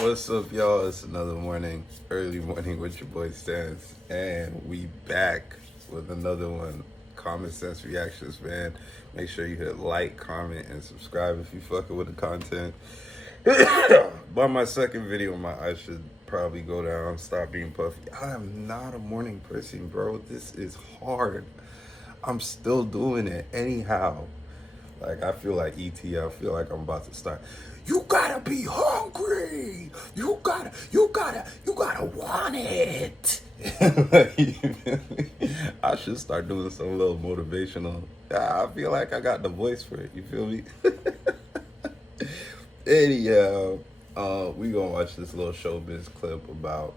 What's up, y'all? It's another morning, early morning with your boy Stans, and we back with another one. Common Sense Reactions, man. Make sure you hit like, comment, and subscribe if you fucking with the content. By my second video, my eyes should probably go down. Stop being puffy. I am not a morning person, bro. This is hard. I'm still doing it anyhow. Like, I feel like ET. I feel like I'm about to start. You gotta be hungry. You gotta want it. I should start doing some little motivational. I feel like I got the voice for it. You feel me? Anyhow, we gonna watch this little showbiz clip about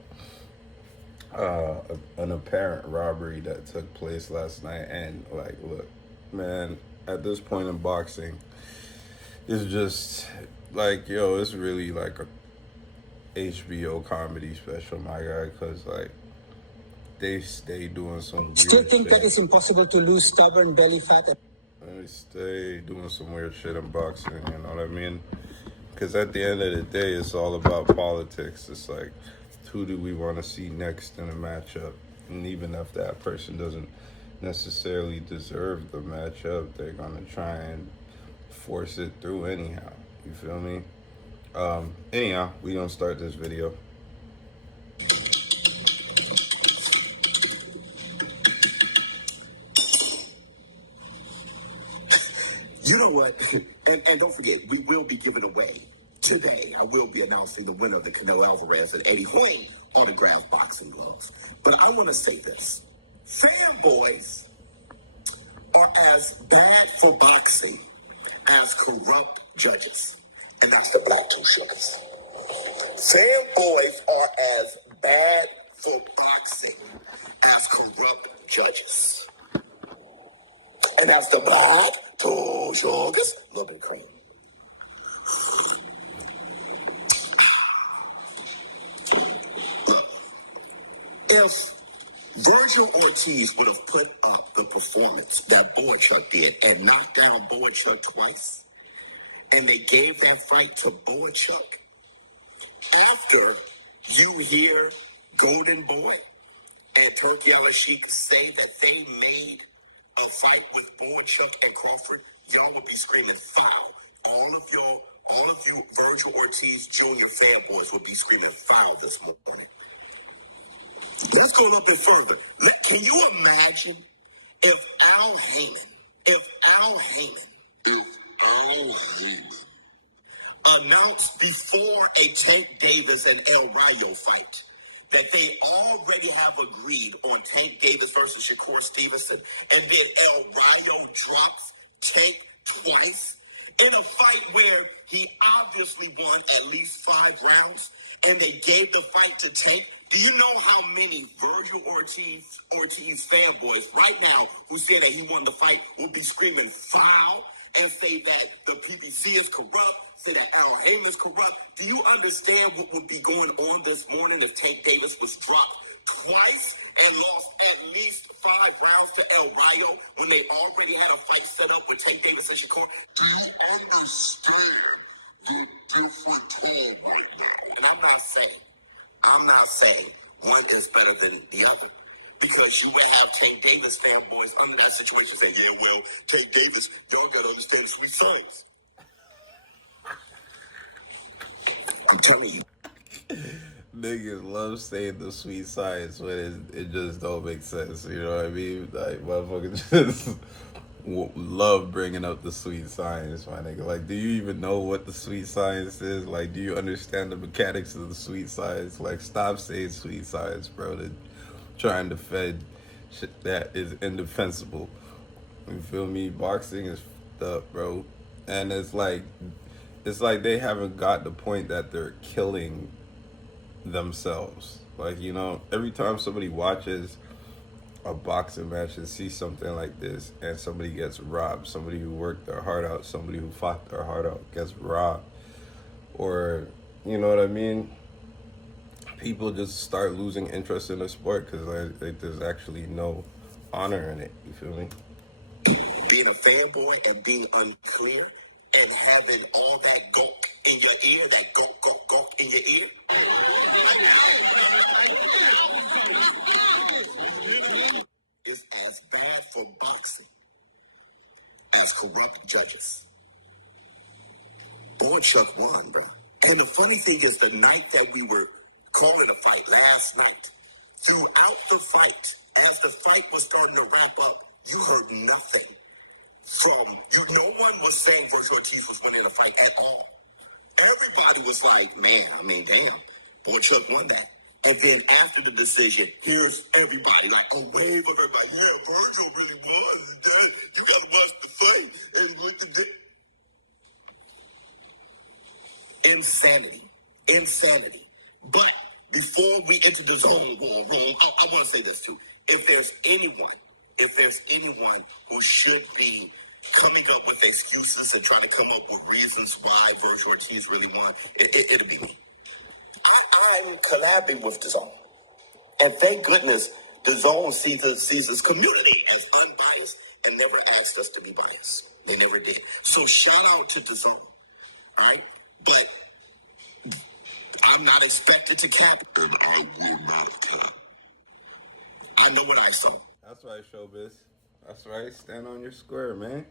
an apparent robbery that took place last night. And like, look, man, at this point in boxing, it's just like, yo, it's really like a HBO comedy special, my guy, because like they stay doing some still think that it's impossible to lose stubborn belly fat. They stay doing some weird shit in boxing, you know what I mean? Because at the end of the day, it's all about politics. It's like, who do we want to see next in a matchup? And even if that person doesn't necessarily deserve the matchup, they're gonna try and force it through anyhow. You feel me? Anyhow, we gonna start this video. You know what? And don't forget, we will be giving away today. I will be announcing the winner of the Canelo Alvarez and Eddie Huang autographed boxing gloves. But I want to say this. Fanboys are as bad for boxing as corrupt judges. And that's the Black Two Sugars. Fanboys are as bad for boxing as corrupt judges. And that's the Black Two Sugars. A little bit of cream. Look, if Vergil Ortiz would have put up the performance that Boychuk did and knocked down Boychuk twice, and they gave that fight to Boychuk, after you hear Golden Boy and Turkey Al-Sheikh say that they made a fight with Boychuk and Crawford, y'all would be screaming foul. All of you Vergil Ortiz Jr. fanboys would be screaming foul this morning. Let's go a little bit further. Can you imagine if Al Heyman announced before a Tank Davis and El Rayo fight that they already have agreed on Tank Davis versus Shakur Stevenson, and then El Rayo drops Tank twice in a fight where he obviously won at least 5 rounds, and they gave the fight to Tank? Do you know how many Vergil Ortiz fanboys right now who say that he won the fight will be screaming foul and say that the PBC is corrupt, say that Al Heyman is corrupt? Do you understand what would be going on this morning if Tank Davis was dropped twice and lost at least 5 rounds to El Rayo when they already had a fight set up with Tank Davis and Shakur? Do you understand the different tone right now? And I'm not saying one is better than the other. Because you would have Tank Davis fanboys under that situation saying, yeah, well, Tank Davis, y'all got to understand the sweet science. I'm telling you. Niggas love saying the sweet science when it just don't make sense. You know what I mean? Like, motherfuckers just love bringing up the sweet science, my nigga. Like, do you even know what the sweet science is? Like, do you understand the mechanics of the sweet science? Like, stop saying sweet science, bro. Trying to defend shit that is indefensible. You feel me? Boxing is fucked up, bro. And it's like they haven't got the point that they're killing themselves. Like, you know, every time somebody watches a boxing match and sees something like this and somebody gets robbed, somebody who worked their heart out, somebody who fought their heart out gets robbed, or, you know what I mean? People just start losing interest in the sport because there's actually no honor in it. You feel me? Being a fanboy and being unclear and having all that gawk in your ear, that gawk in in your ear? It's as bad for boxing as corrupt judges. Boy, Chuck won, bro. And the funny thing is, the night that we were calling a fight last night, throughout the fight, as the fight was starting to wrap up, you heard nothing from you. No one was saying Vergil Ortiz was winning a fight at all. Everybody was like, man, I mean, damn, boy, Chuck won that. And then after the decision, here's everybody, like a wave of everybody. Yeah, Vergil really won. You got to watch the fight and look at the insanity. But before we enter the zone war room, I want to say this too. If there's anyone who should be coming up with excuses and trying to come up with reasons why Vergil Ortiz really won, it'll be me. I'm collabing with DAZN. And thank goodness DAZN sees this community as unbiased and never asked us to be biased. They never did. So shout out to DAZN. All right? But I'm not expected to cap. And I will not cap. I know what I saw. That's right, Showbiz. That's right. Stand on your square, man.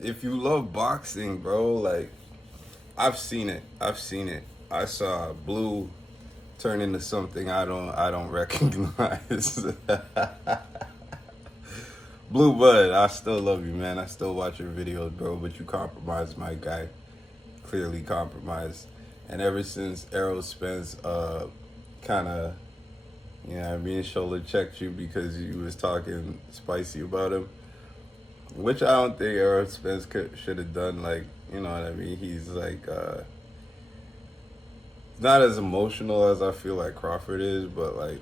If you love boxing, bro, like, I've seen it. I saw Blue turn into something I don't recognize. Blue Bud, I still love you, man. I still watch your videos, bro, but you compromised, my guy. Clearly compromised. And ever since Errol Spence kind of, you know what I mean, shoulder checked you because you was talking spicy about him, which I don't think Errol Spence should have done. Like, you know what I mean? He's like not as emotional as I feel like Crawford is, but like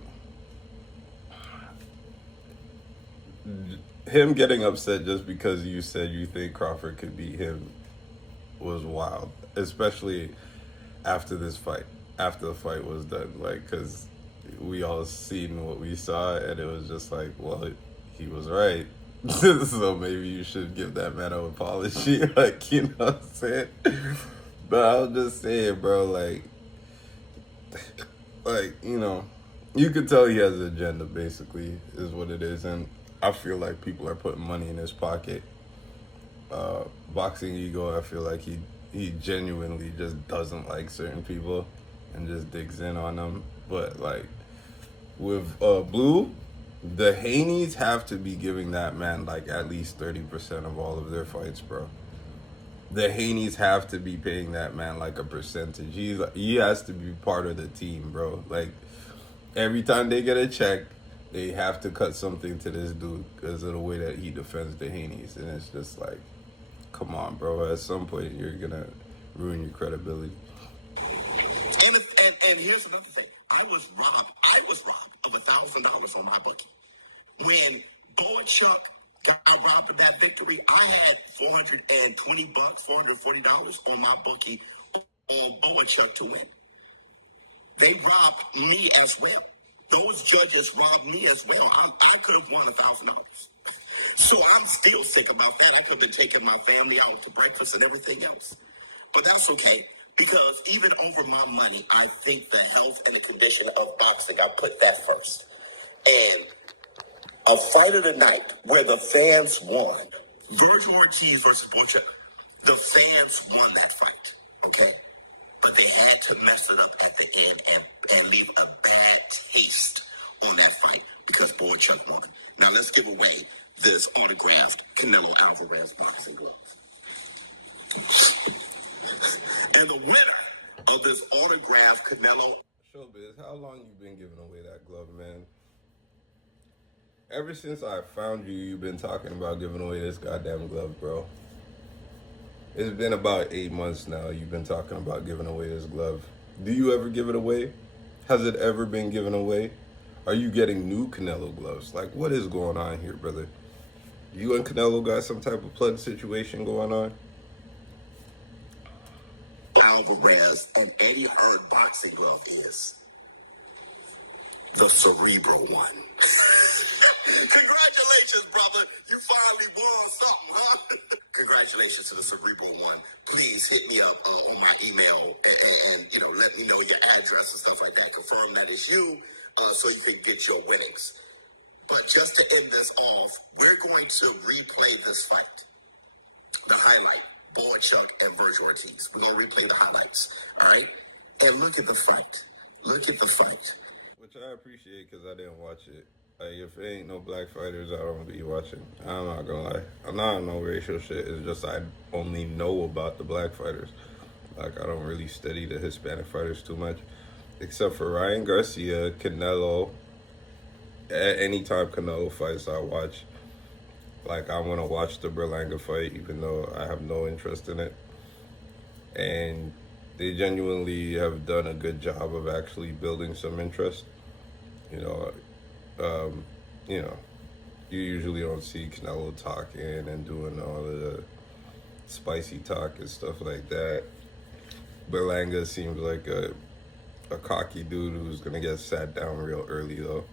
him getting upset just because you said you think Crawford could beat him was wild, especially after this fight, after the fight was done, like, because we all seen what we saw and it was just like, well, he was right. So maybe you should give that man an apology, like, you know what I'm saying? But I'll just say it, bro, like, you know, you could tell he has an agenda, basically, is what it is. And I feel like people are putting money in his pocket. Boxing ego, I feel like he genuinely just doesn't like certain people and just digs in on them. But, like, with Blue, the Haneys have to be giving that man, like, at least 30% of all of their fights, bro. The Haneys have to be paying that man, like, a percentage. He has to be part of the team, bro. Like, every time they get a check, they have to cut something to this dude because of the way that he defends the Haneys. And it's just like, come on, bro. At some point, you're going to ruin your credibility. And here's another thing. I was robbed of $1,000 on my bookie. When Boa Chuck got robbed of that victory, I had $420, $440 on my bookie on Boa Chuck to win. They robbed me as well. Those judges robbed me as well. I could have won $1,000. So I'm still sick about that. I could have been taking my family out to breakfast and everything else. But that's okay, because even over my money, I think the health and the condition of boxing, I put that first. And a fight of the night where the fans won, Vergil Ortiz versus Boa Chuck, the fans won that fight, okay? But they had to mess it up at the end and leave a bad taste on that fight because Boa Chuck won. Now let's give away this autographed Canelo Alvarez boxing glove. And the winner of this autographed Canelo... Showbiz, how long you been giving away that glove, man? Ever since I found you, you've been talking about giving away this goddamn glove, bro. It's been about 8 months now you've been talking about giving away this glove. Do you ever give it away? Has it ever been given away? Are you getting new Canelo gloves? Like, what is going on here, brother? You and Canelo got some type of plug situation going on? Alvarez and Eddie Hearn boxing glove is. the cerebral one. Congratulations, brother. You finally won something, huh? Congratulations to the cerebral one. Please hit me up on my email and, let me know your address and stuff like that. Confirm that it's you so you can get your winnings. But just to end this off, we're going to replay this fight. The highlight, Chuck and Vergil Ortiz. We're going to replay the highlights, all right? And look at the fight. Look at the fight. Which I appreciate because I didn't watch it. Like, if it ain't no black fighters, I don't be watching. I'm not gonna lie. I'm not on no racial shit. It's just I only know about the black fighters. Like, I don't really study the Hispanic fighters too much. Except for Ryan Garcia, Canelo. Anytime Canelo fights, I watch. Like, I want to watch the Berlanga fight, even though I have no interest in it. And they genuinely have done a good job of actually building some interest. You usually don't see Canelo talking and doing all of the spicy talk and stuff like that. Berlanga seems like a cocky dude who's going to get sat down real early, though.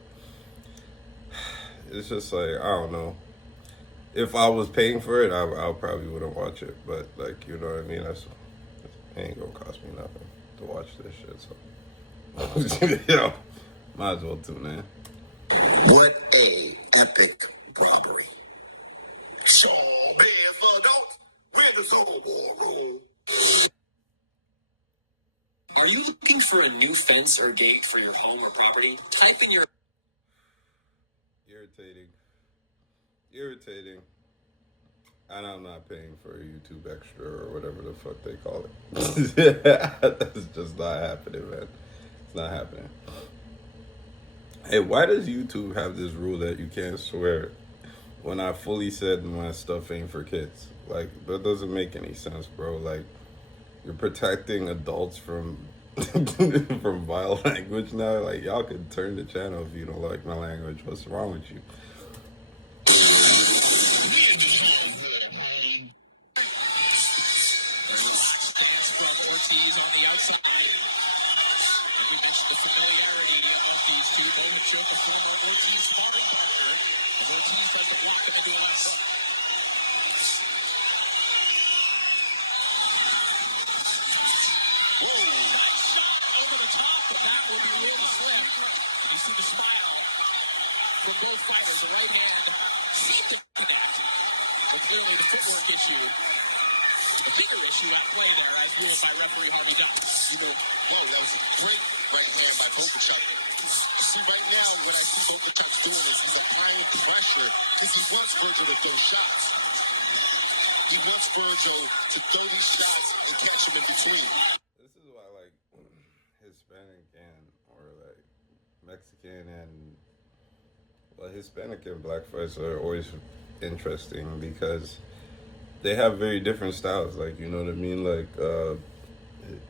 It's just like, I don't know. If I was paying for it, I probably wouldn't watch it. But, like, you know what I mean? It ain't going to cost me nothing to watch this shit. So, might as well tune in. What a epic robbery. Showbiz adults, we're in the Zone War Room. Are you looking for a new fence or gate for your home or property? Type in your... Irritating. And I'm not paying for YouTube Extra or whatever the fuck they call it. That's just not happening, man. It's not happening. Hey, why does YouTube have this rule that you can't swear when I fully said my stuff ain't for kids? Like, that doesn't make any sense, bro. Like, you're protecting adults from from vile language now. Like, y'all can turn the channel if you don't like my language. What's wrong with you? Very relaxed stance from Ortiz on the outside. And we mentioned the familiarity of these two. Bohachuk, a former Ortiz sparring partner, as Ortiz tries to block him into a left hook. Whoa! Nice shot over the top, but that will be ruled a slip. And you see the smile from both fighters. The right hand seemed to connect, but clearly the footwork issue, the bigger issue at play there, as ruled by referee Harvey Dutz. Whoa, that was a great right hand by Bohachuk. See, right now, what I see Bohachuk doing is he's applying pressure because he wants Vergil to throw shots. He wants Vergil to throw these shots and catch him in between. This is why, like, Hispanic or like Mexican Hispanic and black fights are always interesting because they have very different styles. Like, you know what I mean? Like,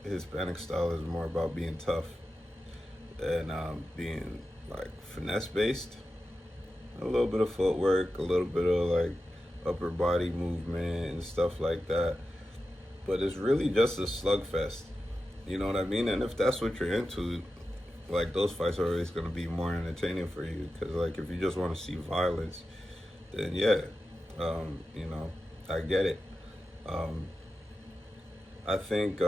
Hispanic style is more about being tough and being like finesse based, a little bit of footwork, a little bit of like upper body movement and stuff like that, but it's really just a slugfest, you know what I mean? And if that's what you're into, like, those fights are always going to be more entertaining for you, because like if you just want to see violence, then yeah, I get it. I think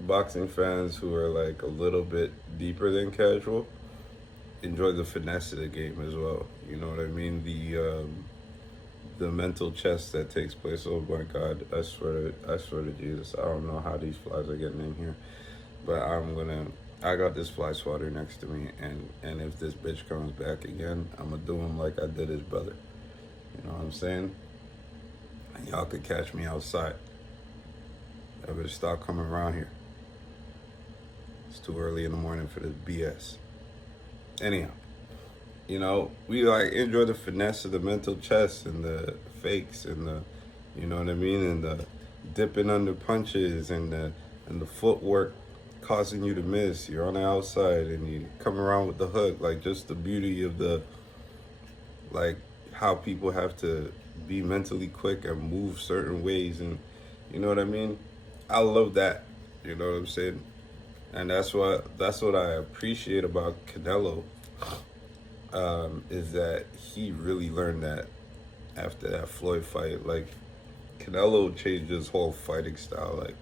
boxing fans who are like a little bit deeper than casual enjoy the finesse of the game as well. You know what I mean? The mental chess that takes place. Oh my God! I swear to Jesus, I don't know how these flies are getting in here, but I got this fly swatter next to me, and if this bitch comes back again, I'm gonna do him like I did his brother. You know what I'm saying? And y'all could catch me outside. I better stop coming around here. It's too early in the morning for this BS. Anyhow, we like enjoy the finesse of the mental chess and the fakes and the, you know what I mean, and the dipping under punches and the footwork causing you to miss. You're on the outside and you come around with the hook, like just the beauty of the, like how people have to be mentally quick and move certain ways, and you know what I mean? I love that. You know what I'm saying? And that's what I appreciate about Canelo, is that he really learned that after that Floyd fight. Like, Canelo changed his whole fighting style, like,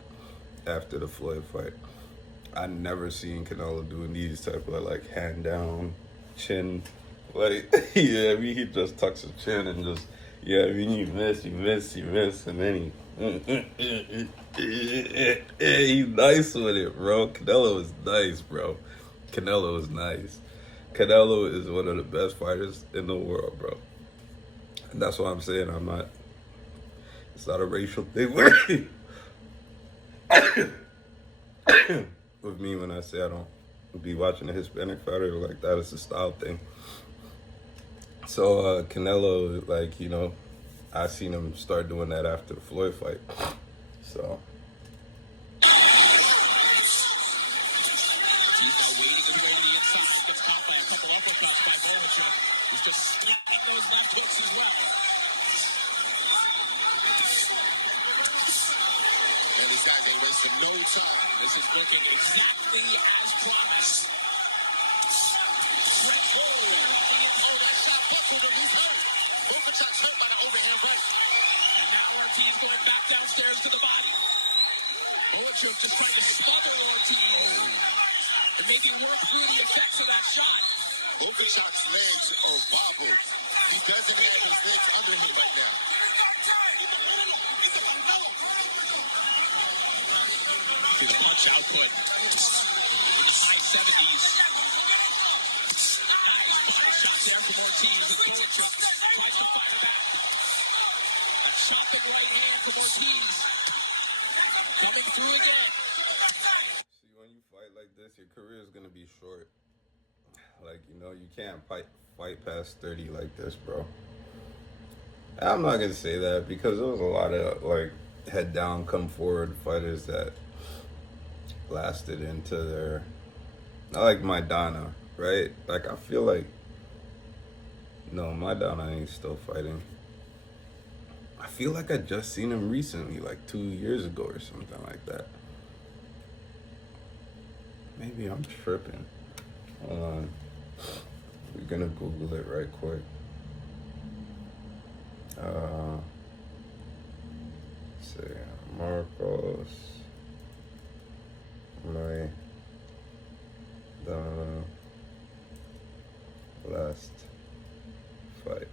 after the Floyd fight. I never seen Canelo doing these type of, like, hand down, chin, like, yeah, I mean, he just tucks his chin and just, yeah, I mean, you miss, and then he's nice with it, bro. Canelo is nice, bro. Canelo is nice. Canelo is one of the best fighters in the world, bro. And that's why I'm saying it's not a racial thing with me when I say I don't be watching a Hispanic fighter like that. It's a style thing. So Canelo, like, you know, I seen him start doing that after the Floyd fight. So He's now wading his way to the inside. Gets caught by a couple uppercuts by Bohachuk, who's just slinging those left hooks as well. And these guys ain't wasting no time. This is looking exactly as promised. Trench hold on the inside. Oh, that shot buckled him. He's hurt. Bohachuk's hurt by the overhand right. And now Ortiz going back downstairs to the body. Bohachuk just trying to smother Ortiz and maybe work through the effects of that shot. Bohachuk's legs are wobbled. He doesn't have his legs under him right now. See the punch output in the high 70s. Nice body shot there from Ortiz as Bohachuk tries to fire back. A chopping right hand from Ortiz. Coming through again. see, when you fight like this, your career is gonna be short. Like, you know, you can't fight past 30 like this, bro. I'm not gonna say that because there was a lot of, like, head down, come forward fighters that lasted into their, not like Maidana, right? Like, I feel like, no, Maidana ain't still fighting. I feel like I just seen him recently, like 2 years ago or something like that. Maybe I'm tripping. Hold on. We're gonna Google it right quick. Say Marcos Maidana last fight.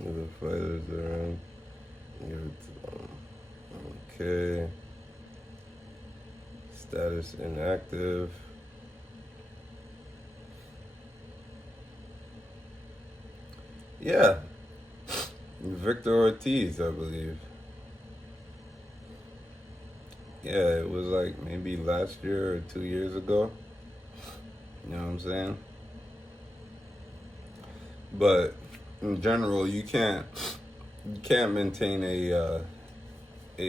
The fighters are okay. Status inactive. Yeah. Victor Ortiz, I believe. Yeah, it was like maybe last year or 2 years ago. You know what I'm saying? But in general, you can't maintain a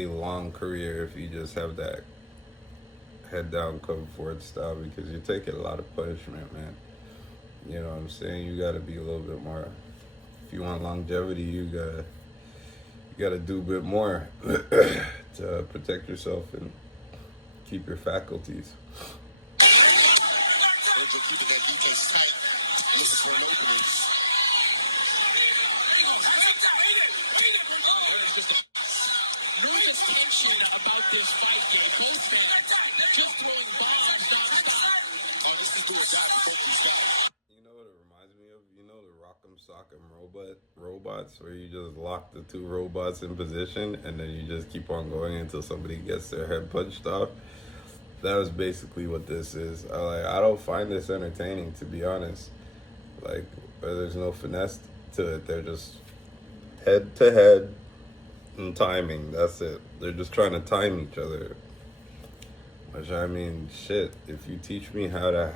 long career if you just have that head down, come forward style, because you're taking a lot of punishment, man. You know what I'm saying? You gotta be a little bit more. If you want longevity, you gotta do a bit more to protect yourself and keep your faculties. Vergil keeping that defense tight, looking for an opening. There's just a nervous tension about this fight game. Both men just throwing bombs nonstop. Oh, this is do or die for both these guys. You know what it reminds me of? You know the Rock'em Sock'em robots, where you just lock the two robots in position and then you just keep on going until somebody gets their head punched off. That was basically what this is. I don't find this entertaining, to be honest. Like, there's no finesse to it. They're just head to head and timing. That's it. They're just trying to time each other. Which, I mean, shit. If you teach me how to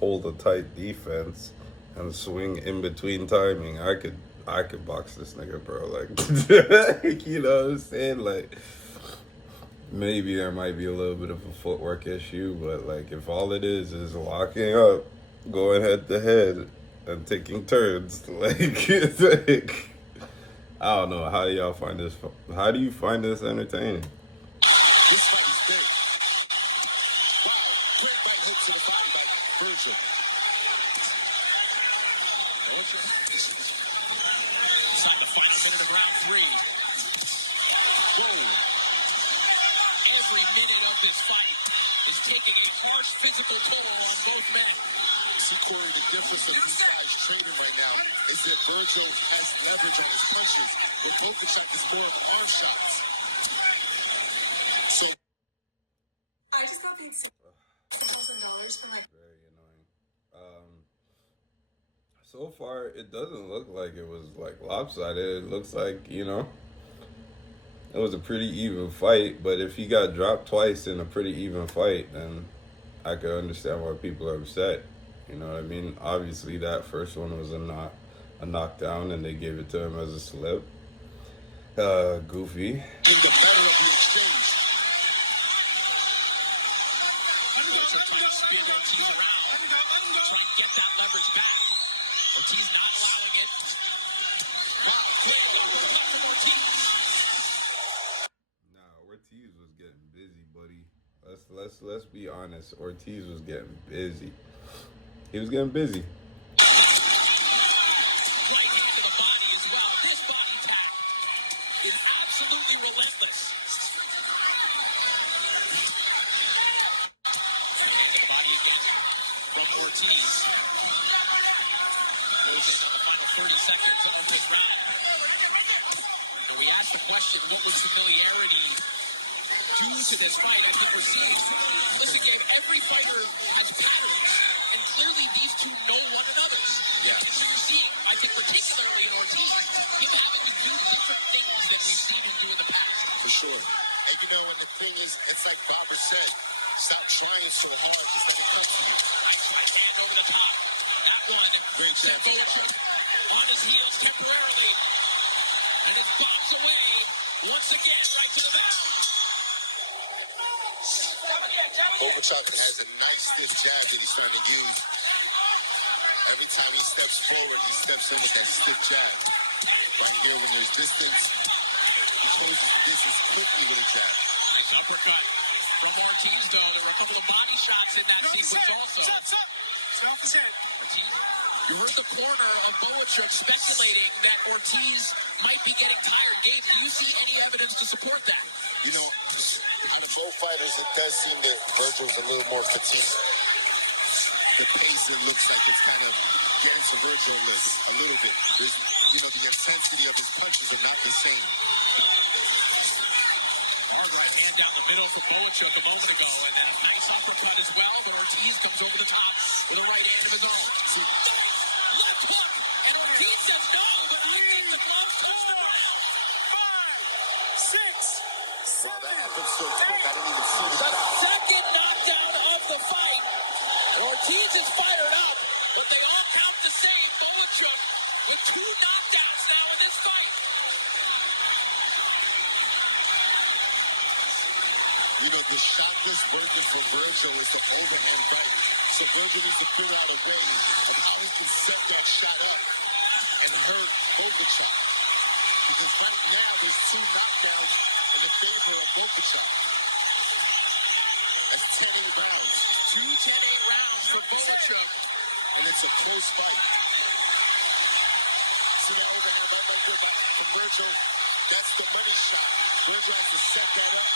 hold a tight defense and swing in between timing, I could box this nigga, bro. Like, you know what I'm saying? Like, maybe there might be a little bit of a footwork issue, but like, if all it is locking up, going head to head, and taking turns, like, I don't know. How do y'all find this? How do you find this entertaining? This fight is big. Wow, great right hook to the body by Vergil. Inside the final minute of round 3. Whoa. Every minute of this fight is taking a harsh physical toll on both men. See, Corey, the difference of these guys trading right now is that Vergil has leverage on his punches, where Bogaczak is more of arm shots. So I just got paid $6,000 for my. Very annoying. So far, it doesn't look like it was like lopsided. It looks like, you know, it was a pretty even fight. But if he got dropped twice in a pretty even fight, then I could understand why people are upset. You know what I mean? Obviously, that first one was a knockdown, and they gave it to him as a slip. Goofy. being the better of the exchange. Bogaczak trying to spin Ortiz around, try and get that leverage back. Ortiz not allowing it. Wow, Big uppercut from Ortiz. Nah, Ortiz was getting busy, buddy. Let's be honest. Ortiz was getting busy. He was getting busy. Right hand to the body as well. This body attack is absolutely relentless. Right hand to the body again from Ortiz. Goes in on the final 30 seconds of this round. And we asked the question, what would familiarity do to this fight? I think we're seeing, listen, Gabe, every fighter has patterns, and clearly these two know one another's. Yeah. And so you're seeing, I think particularly in Ortiz, him having to do different things than we've seen him do in the past. For sure. And you know, and the thing is, it's like Robert said, stop trying so hard, just let it come to you. Nice right hand over the top. That one Great sent jab. Bogaczak on his heels temporarily. And it bombs away once again right to the bound. Bogaczak has a nice stiff jab that he's trying to use. Every time he steps forward, he steps in with that stiff jab. Right here, when there's distance, he closes the distance quickly with a jab. Nice uppercut from Ortiz, though. There were a couple of body shots in that sequence also. Off his head. You heard the corner of Bogaczak speculating that Ortiz might be getting tired. Gabe, do you see any evidence to support that? You know, out of both fighters, it does seem that Vergil's a little more fatigued. The pace, it looks like it's kind of getting to Vergil a little bit. There's, you know, the intensity of his punches are not the same. Hard right hand down the middle from Bogaczak a moment ago, and then a nice uppercut as well, but Ortiz comes over the top with a right hand of his own. Nice left hook, and Ortiz says no, but I think the glove touched the ground. 5, 6, 7, That happened so quick, I didn't even see The second knockdown of the fight, and Ortiz is fired up, but they all count the same. Bogaczak with 2 knockdowns now in this fight. You know, the shot that's working for Vergil is the overhand right. So Vergil needs to figure out a way of how he can set that shot up and hurt Bogaczak. Because right now, there's 2 knockdowns in the favor of Bogaczak. That's 10-8 rounds. 2 10-8 rounds for Bogaczak. And it's a close fight. See that overhand right there from Vergil? That's the money shot. Vergil has to set that up.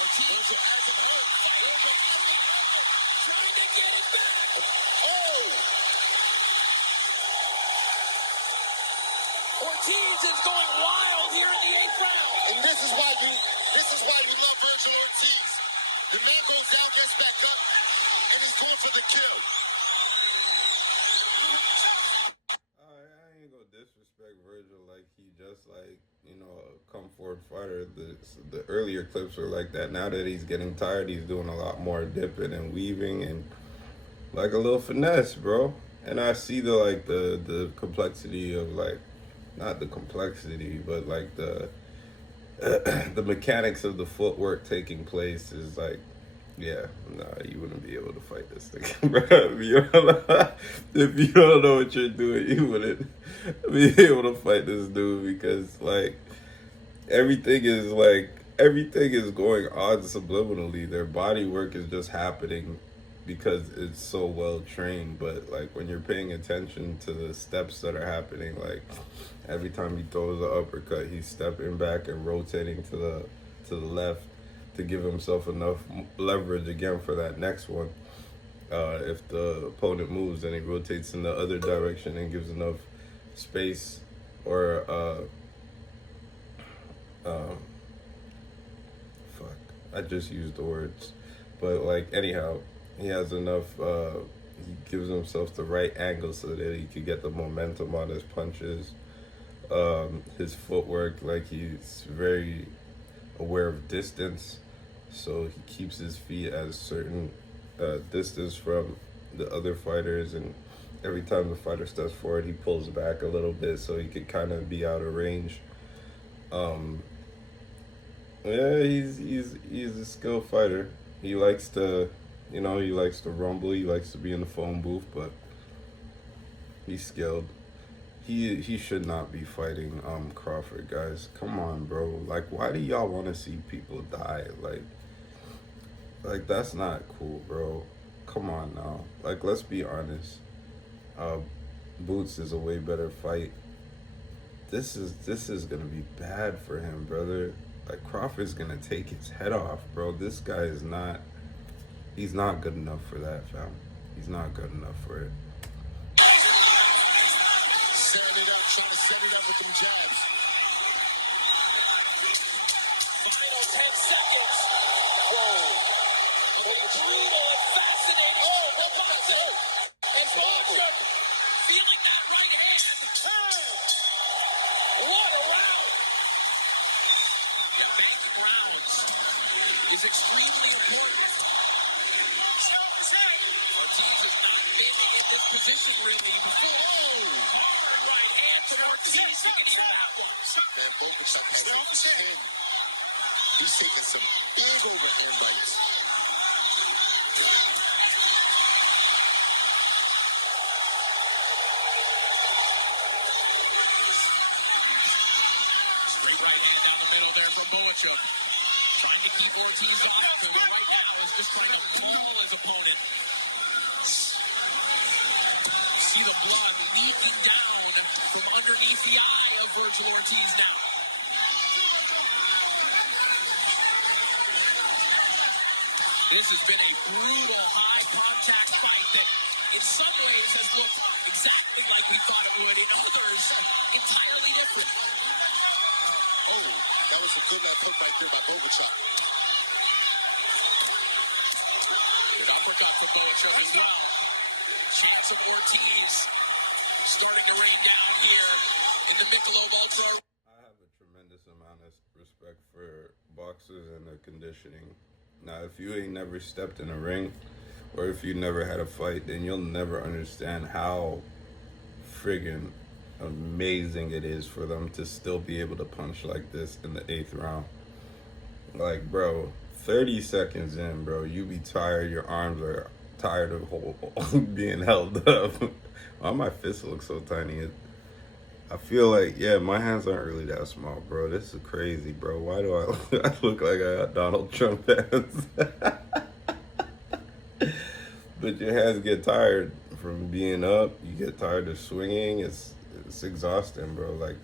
Vergil has him hurt. Vergil has him hurt. Trying to get it back. Oh! Ortiz is going wild here in the 8th round. And this is why you love Vergil Ortiz. The man goes down, gets back up, and he's going for the kill. I ain't gonna disrespect Vergil like he just like, you know, a come forward fighter. The earlier clips were like that. Now that he's getting tired, he's doing a lot more dipping and weaving and like a little finesse, bro. And I see the complexity of like, not the complexity, but like the mechanics of the footwork taking place is like, Yeah, nah, you wouldn't be able to fight this thing, bro. If you don't know what you're doing, you wouldn't be able to fight this dude because everything is going on subliminally. Their body work is just happening because it's so well trained. But like when you're paying attention to the steps that are happening, like every time he throws an uppercut, he's stepping back and rotating to the left to give himself enough leverage again for that next one. If the opponent moves, then he rotates in the other direction and gives enough space or fuck, I just used the words, but like anyhow, he has enough. He gives himself the right angle so that he could get the momentum on his punches. His footwork, like he's very aware of distance, so he keeps his feet at a certain distance from the other fighters, and every time the fighter steps forward, he pulls back a little bit so he could kind of be out of range. Yeah, he's a skilled fighter. He likes to, he likes to rumble. He likes to be in the phone booth, but he's skilled. He should not be fighting Crawford, guys. Come on, bro. Like, why do y'all want to see people die? Like that's not cool, bro. Come on now. Like, let's be honest. Boots is a way better fight. This is gonna be bad for him, brother. Like, Crawford's gonna take his head off, bro. This guy is not. He's not good enough for that, fam. He's not good enough for it. Setting it up, trying to set it up with them jabs. Final 10 seconds Whoa. of a brutal and fascinating deposit. And Bochuk feeling that right hand. What a round! Yeah, banking rounds is extremely important. Ortiz has not been in this position really before. Hard right hand from Ortiz. You can hear that one. Man, Bochuk has a chin. He's taking some big overhand bites. Straight right hand down the middle there from Bochuk. Trying to keep Ortiz off him, but right now is just trying to maul his opponent. See the blood leaking down from underneath the eye of Vergil Ortiz now. This has been a brutal high-contact fight that in some ways has looked exactly like we thought it would, in others, entirely different. Oh, that was a good left hook right there by Bochuk. Good uppercut from Bochuk as well. Chance of Ortiz starting to rain down here in the Michelob Ultra. I have a tremendous amount of respect for boxers and their conditioning. Now, if you ain't never stepped in a ring, or if you never had a fight, then you'll never understand how friggin' amazing it is for them to still be able to punch like this in the 8th round. Like, bro, 30 seconds in, bro, you be tired, your arms are tired of being held up. Why my fist looks so tiny? I feel like, yeah, my hands aren't really that small, bro. This is crazy, bro. Why do I look like I got Donald Trump hands? But your hands get tired from being up. You get tired of swinging. It's exhausting, bro. Like,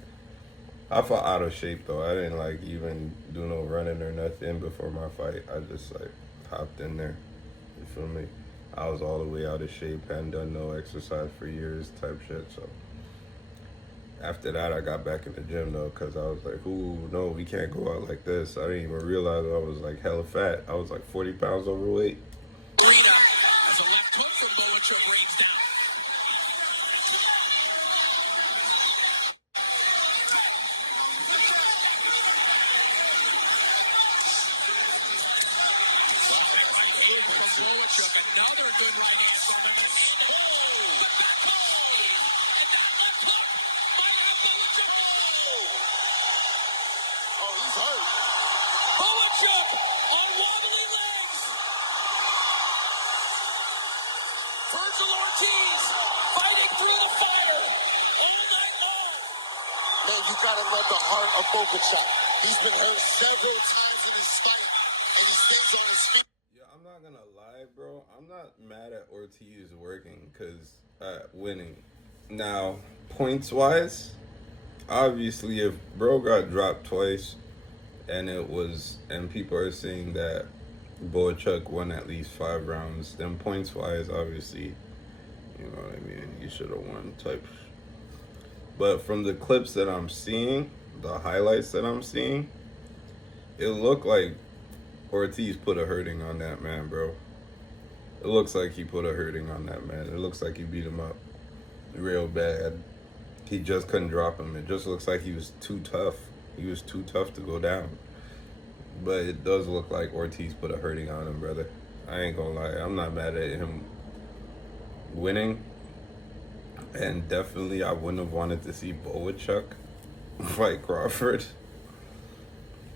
I felt out of shape, though. I didn't, like, even do no running or nothing before my fight. I just, like, hopped in there. You feel me? I was all the way out of shape. Hadn't done no exercise for years type shit, so. After that, I got back in the gym, though, because I was like, ooh, no, we can't go out like this. I didn't even realize I was, like, hella fat. I was, like, 40 pounds overweight. Arena as a left hook from Bochuk rains down. Right hand from Bochuk. Another good right hand from him. But back home. And that left hook might have Bochuk. Oh, he's hurt. Bochuk on wobbly legs. gotta love the heart of Bogacic. He's been hurt several times in this fight, and he stays on his feet. Yeah, I'm not gonna lie, bro. I'm not mad at Ortiz working because winning. Now, points wise, obviously, if bro got dropped twice, and people are saying that Bogacic won at least 5 rounds, then points wise, obviously, you know what I mean, he should have won type. But from the clips that I'm seeing, the highlights that I'm seeing, it looked like Ortiz put a hurting on that man, bro. It looks like he put a hurting on that man. It looks like he beat him up real bad. He just couldn't drop him. It just looks like he was too tough. He was too tough to go down. But it does look like Ortiz put a hurting on him, brother. I ain't gonna lie. I'm not mad at him winning. And definitely I wouldn't have wanted to see Bogacic fight Crawford.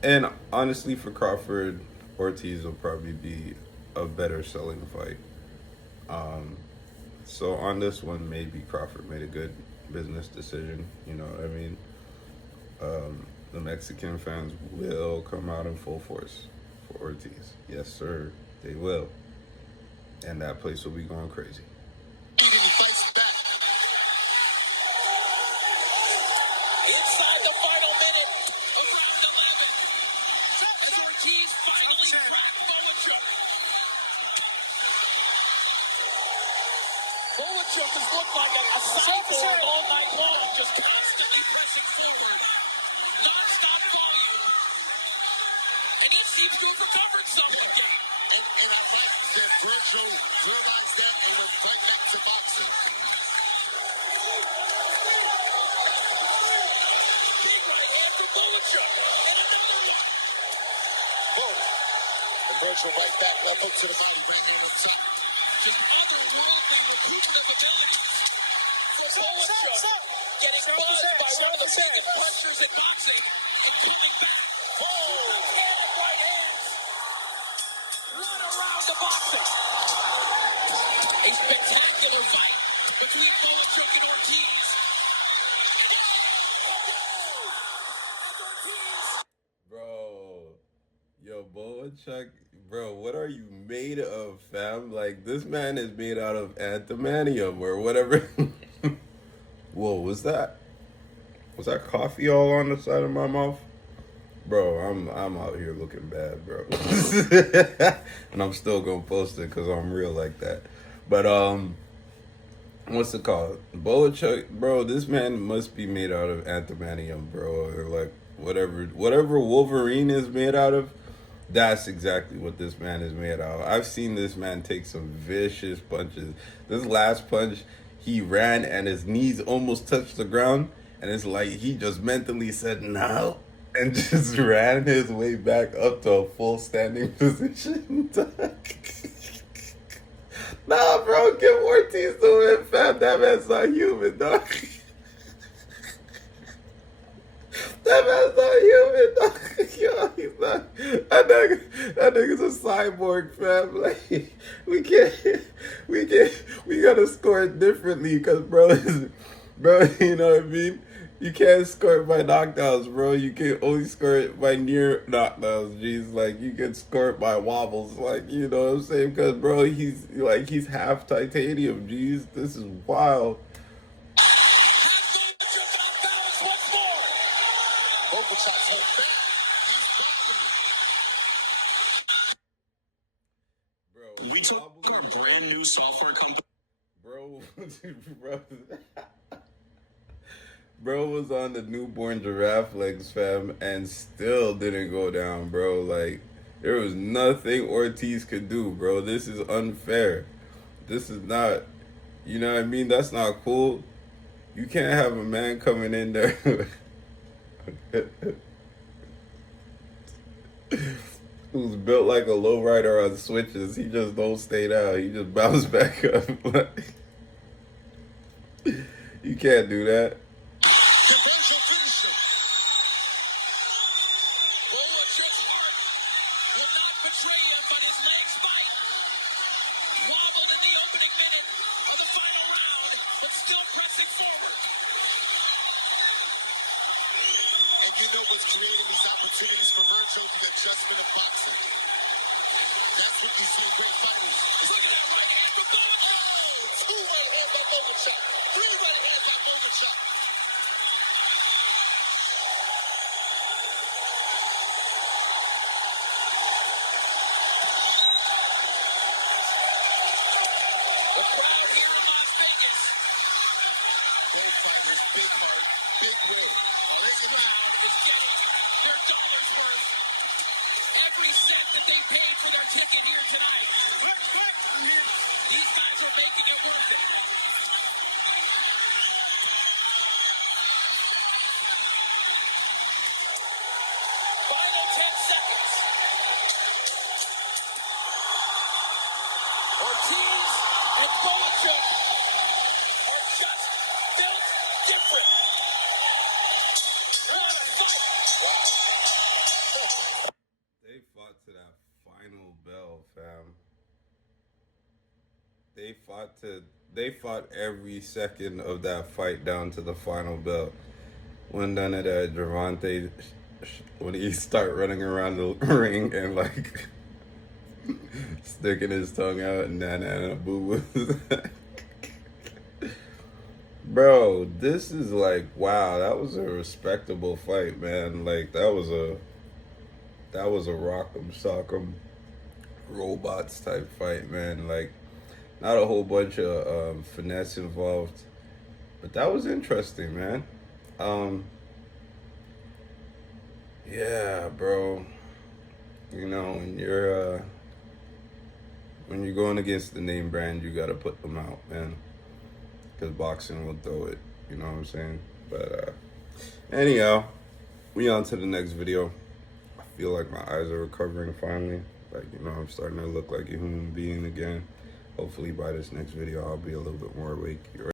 And honestly, for Crawford, Ortiz will probably be a better selling fight. So on this one, maybe Crawford made a good business decision. You know what I mean? The Mexican fans will come out in full force for Ortiz. Yes, sir, they will. And that place will be going crazy. He fights back. Inside the final minute of round 11, as Ortiz finally cracked Bogacic. Bogacic has looked like a cyborg all night long, just constantly pressing forward, non-stop volume, and he seems to have recovered somewhat, Gabe. And I like that Vergil realized that and went right back to boxing. Big right hand from Bogacic, and another one. Boom. And Vergil right back, left hook to the body, right hand up top. Just otherworldly recuperative abilities from Bogacic, getting buzzed by one of the biggest punchers in boxing and coming back. Gigantic right hands. What a round of boxing. A spectacular fight between Bogacic and Ortiz. And it's Ortiz. Bro, yo, Bogacic, bro, what are you made of, fam? Like, this man is made out of antimonium or whatever. Whoa, was that coffee all on the side of my mouth? Bro, I'm out here looking bad, bro. And I'm still gonna post it because I'm real like that. But what's it called? Bogacic, bro, this man must be made out of antimonium, bro, or like whatever Wolverine is made out of. That's exactly what this man is made out of. I've seen this man take some vicious punches. This last punch, he ran and his knees almost touched the ground, and it's like he just mentally said no and just ran his way back up to a full standing position. Nah, bro, give Ortiz to him, fam. That man's not human, dog. That man's not human, dog. Yo, he's not. That nigga's a cyborg, fam. Like, we gotta score it differently, because, bro, you know what I mean? You can't score it by knockdowns, bro. You can only score it by near knockdowns, jeez. Like, you can score it by wobbles, like, you know what I'm saying? Because, bro, he's half titanium, jeez. This is wild. Has Bogacic got balance once more? Bogacic's hurt bad. He's bobbling. Bro, We took our brand new software company. Bro was on the newborn giraffe legs, fam, and still didn't go down, bro. Like, there was nothing Ortiz could do, bro. This is unfair. This is not, you know what I mean? That's not cool. You can't have a man coming in there who's built like a lowrider on switches. He just don't stay down. He just bounce back up. You can't do that. Vergil finish him. Bogacic's heart will not betray him, but his legs might. Wobbled in the opening minute of the final round, but still pressing forward. you know what's creating these opportunities for Vergil? The adjustment of boxing. That's what you see in great fighters. Look at that right hand from Bogacar. Oh, 2 right hands by Bogacar. 3 right hands by Bogacar. The crowd here in Las Vegas. Both fighters, big heart, big will. Oh, This crowd is getting their dollars worth. Every cent that they paid for their ticket here tonight. These guys are making it worth it. Final 10 seconds. Ortiz and Bogacar are just built different. What a fight! Wow. They fought to that final bell, fam. They fought every second of that fight down to the final bell. When done it at Gervonta, when he start running around the ring and like sticking his tongue out and na boo boo. Bro, this is like, wow, that was a respectable fight, man. Like that was a rock'em sock'em robots type fight, man. Like not a whole bunch of finesse involved, but that was interesting, man. Yeah, bro. You know, when you're going against the name brand, you gotta put them out, man. Because boxing will throw it, you know what I'm saying? But anyhow, we on to the next video. I feel like my eyes are recovering finally. Like, you know, I'm starting to look like a human being again. Hopefully by this next video, I'll be a little bit more awake.